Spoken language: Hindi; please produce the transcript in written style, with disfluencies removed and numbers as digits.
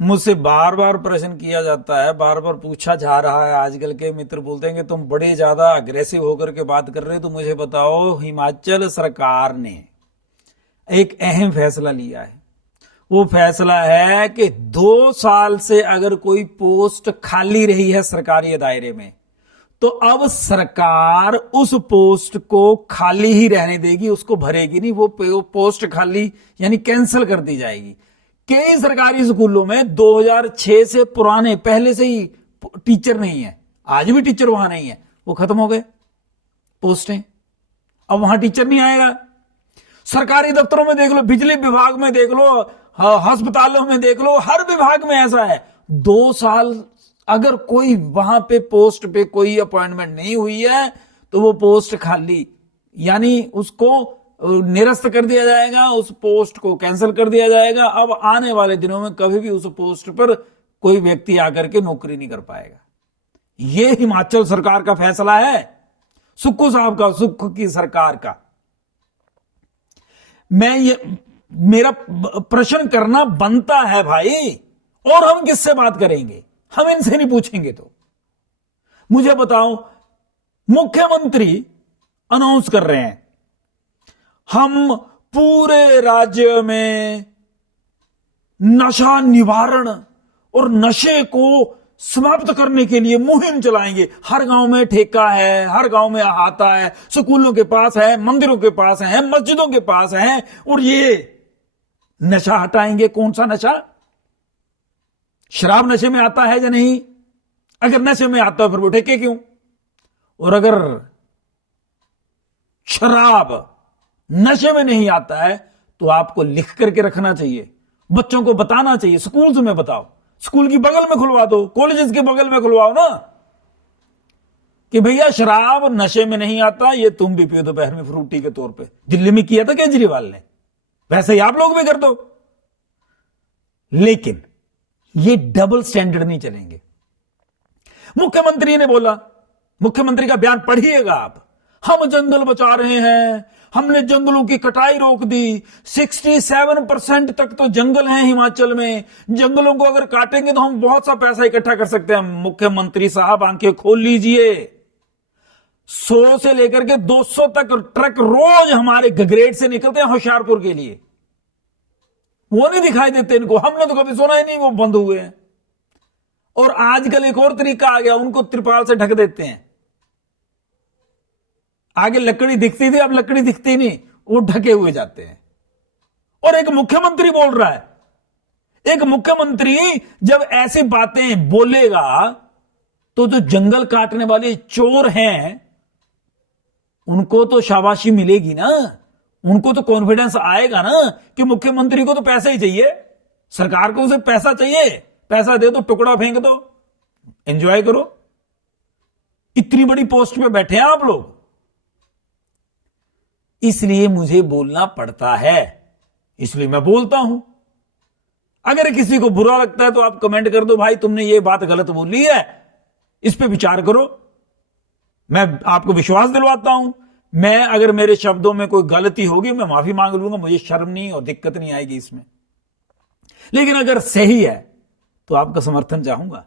मुझसे बार बार प्रश्न किया जाता है, बार बार पूछा जा रहा है। आजकल के मित्र बोलते हैं कि तुम बड़े ज्यादा अग्रेसिव होकर के बात कर रहे हो। तो मुझे बताओ, हिमाचल सरकार ने एक अहम फैसला लिया है। वो फैसला है कि 2 साल से अगर कोई पोस्ट खाली रही है सरकारी दायरे में, तो अब सरकार उस पोस्ट को खाली ही रहने देगी, उसको भरेगी नहीं। वो पोस्ट खाली यानी कैंसिल कर दी जाएगी। कई सरकारी स्कूलों में 2006 से पुराने पहले से ही टीचर नहीं है, आज भी टीचर वहां नहीं है, वो खत्म हो गए पोस्टें। अब वहां टीचर नहीं आएगा। सरकारी दफ्तरों में देख लो, बिजली विभाग में देख लो, अस्पतालों में देख लो, हर विभाग में ऐसा है। 2 साल अगर कोई वहां पे पोस्ट पे कोई अपॉइंटमेंट नहीं हुई है, तो वो पोस्ट खाली यानी उसको निरस्त कर दिया जाएगा, उस पोस्ट को कैंसिल कर दिया जाएगा। अब आने वाले दिनों में कभी भी उस पोस्ट पर कोई व्यक्ति आकर के नौकरी नहीं कर पाएगा। ये हिमाचल सरकार का फैसला है, सुक्खू साहब का, सुक्खू की सरकार का। मेरा प्रश्न करना बनता है भाई। और हम किससे बात करेंगे? हम इनसे नहीं पूछेंगे तो मुझे बताओ, मुख्यमंत्री अनाउंस कर रहे हैं हम पूरे राज्य में नशा निवारण और नशे को समाप्त करने के लिए मुहिम चलाएंगे। हर गांव में ठेका है, हर गांव में अहाता है, स्कूलों के पास है, मंदिरों के पास है, मस्जिदों के पास है, और ये नशा हटाएंगे। कौन सा नशा? शराब नशे में आता है या नहीं? अगर नशे में आता है फिर वो ठेके क्यों? और अगर शराब नशे में नहीं आता है तो आपको लिख करके रखना चाहिए, बच्चों को बताना चाहिए। स्कूल्स में बताओ, स्कूल की बगल में खुलवा दो, कॉलेजेस के बगल में खुलवाओ ना, कि भैया शराब नशे में नहीं आता, ये तुम भी पियो दोपहर में फ्रूटी के तौर पे। दिल्ली में किया था केजरीवाल ने, वैसे ही आप लोग भी कर दो। लेकिन ये डबल स्टैंडर्ड नहीं चलेंगे। मुख्यमंत्री ने बोला, मुख्यमंत्री का बयान पढ़िएगा आप, हम जंगल बचा रहे हैं, हमने जंगलों की कटाई रोक दी, 67% तक तो जंगल हैं हिमाचल में, जंगलों को अगर काटेंगे तो हम बहुत सा पैसा इकट्ठा कर सकते हैं। मुख्यमंत्री साहब आंखें खोल लीजिए, 100 से लेकर के 200 तक ट्रक रोज हमारे गगरेट से निकलते हैं होशियारपुर के लिए। वो नहीं दिखाई देते इनको, हमने तो कभी सुना ही नहीं वो बंद हुए हैं। और आजकल एक और तरीका आ गया, उनको त्रिपाल से ढक देते हैं। आगे लकड़ी दिखती थी, अब लकड़ी दिखती नहीं, वो ढके हुए जाते हैं। और एक मुख्यमंत्री बोल रहा है, एक मुख्यमंत्री जब ऐसी बातें बोलेगा तो जो जंगल काटने वाले चोर हैं उनको तो शाबाशी मिलेगी ना, उनको तो कॉन्फिडेंस आएगा ना कि मुख्यमंत्री को तो पैसा ही चाहिए, सरकार को उसे पैसा चाहिए, पैसा दे दो, टुकड़ा फेंक दो, एंजॉय करो। इतनी बड़ी पोस्ट पे बैठे हैं आप लोग, इसलिए मुझे बोलना पड़ता है, इसलिए मैं बोलता हूं। अगर किसी को बुरा लगता है तो आप कमेंट कर दो, भाई तुमने ये बात गलत बोली है, इस पे विचार करो। मैं आपको विश्वास दिलवाता हूं, मैं अगर मेरे शब्दों में कोई गलती होगी मैं माफी मांग लूंगा, मुझे शर्म नहीं और दिक्कत नहीं आएगी इसमें। लेकिन अगर सही है तो आपका समर्थन चाहूंगा।